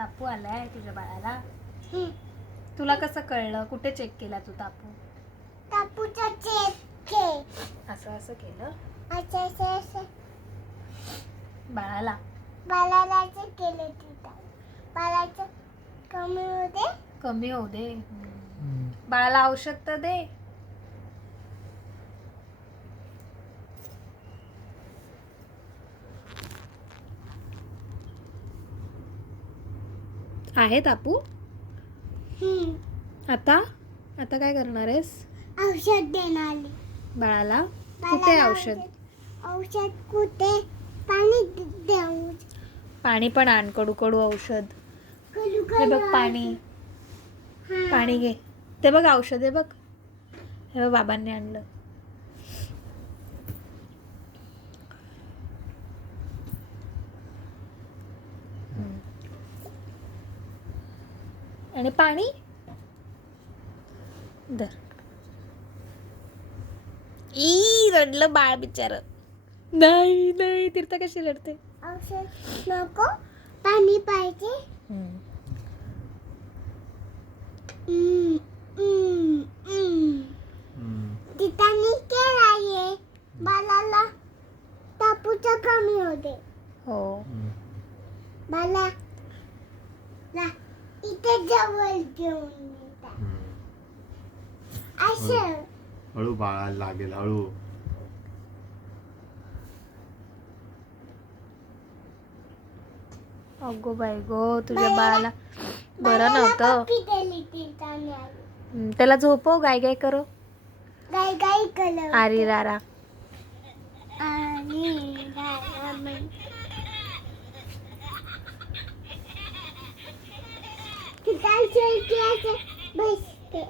तापू आलाय तुझ्या बाळाला. तुला कसं कळलं? कुठे चेक केला तू तापू? तापूचा चेक के असं असं केलं असं बाळाला. बाळाला चेक केले तिथं. बाळाचं कमी होते. कमी होऊ दे. बाळाला औषध तर दे. आहे तापू. आता आता काय करणार आहेस? औषध देणार बाळाला. कुठे औषध? औषध कुठे? पाणी देऊ. पाणी पण आण. कडू कडू औषध. हे बघ पाणी. पाणी घे. ते बघ औषध आहे बघ. हे बघ बाबांनी आणलं. आणि पाणी धर. ई रडलं बाळ बिचार. नाही नाही तीर्थ कशी रडते? औषध नको. पाणी पाहिजे. तिथानी केला ये बाळाला तापूचा कमी होते. हो. बाळा ला इथे जवळ घेऊन येतात. असं हळू बाळाला लागेल हळू. अगो बाई गो तुझ्या बाळाला बरं नव्हतं. पप्पी दिली तिथानी. त्याला झोपव. गाय गाय करो. गाय गाय कलर आरी रारा. आणि रामन तिथाचे की बसते.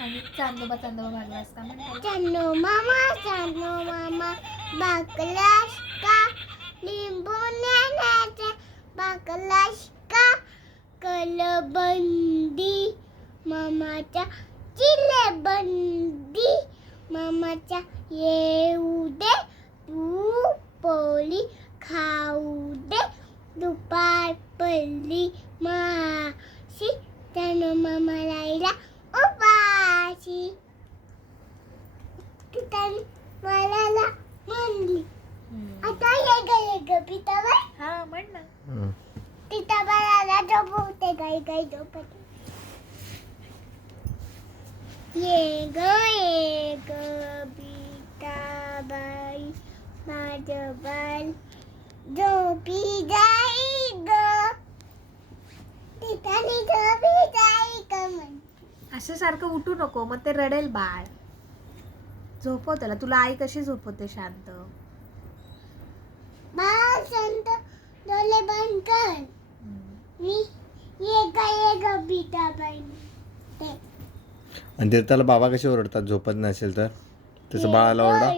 आणि चांदोबा चांदोबा भागलास का म्हणतात. चांदो मामा बाकलास का लिंबू नेण्याचा बाकलास का कलबंदी मामाच्या चिलेबंदी मामाच्या येऊ दे तू पोळी खाऊ दे दुपार पडली माशी त्यानं मामा राहिला उपाशी. तिथं मला म्हणली आता ये ग पिताबाई. हा म्हण ना. तिथं बाळाला झोपवते. गाई झोपते. ये ग पिताबाई माझं बाळ झोपी जाई ग. तिथानी झोपी जाई ग म्हण. असं सारखं उठू नको मग ते रडेल बाळ. झोपव त्याला. तुला आई कशी झोपवते शांत? बाळ शांत डोळे बंद कर. मी ये ग पिताबाई. आणि ते त्याला बाबा कसे ओरडतात झोपत नसेल तर? त्याचं बाळाला ओरडा.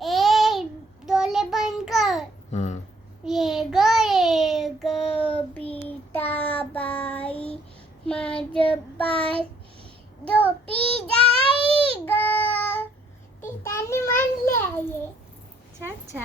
ए डोळे बंद कर. ये ग पिताबाई माझं बाळ झोपी जाई ग. तिथानी म्हणले आहे. छान छान.